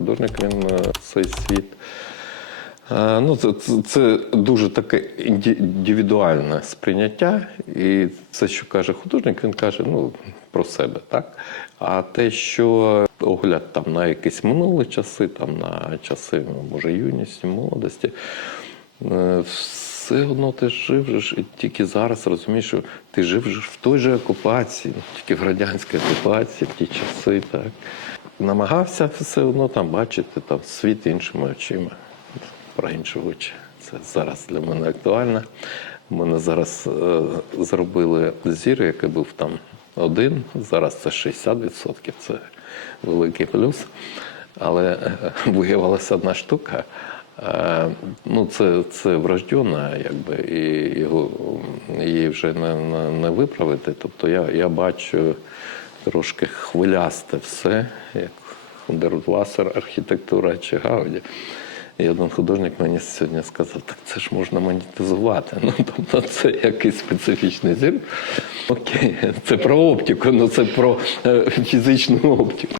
художник, він е, цей світ. Е, Ну, це, це, дуже таке індивідуальне сприйняття, і все, що каже художник, він каже ну, про себе, так? А те, що огляд там на якісь минулі часи, там на часи, ну, може, юності, молодості, е, все одно ти жив же ж, і тільки зараз розумієш, що ти жив же ж в той же окупації, тільки в радянській окупації, в ті часи, так. Намагався все одно там бачити там, світ іншими очима про інші очі. Це зараз для мене актуально. Мене зараз е, зробили зір, який був там один. Зараз це 60%, це великий плюс. Але е, виявилася одна штука. Е, ну, це, це врождена, якби, і його, її вже не, не, не виправити. Тобто я, я бачу трошки хвилясте все, як Хундервасер, архітектура чи Гауді. І один художник мені сьогодні сказав, так це ж можна монетизувати. Ну, тобто це якийсь специфічний зір. Окей, це про оптику, ну це про е, фізичну оптику.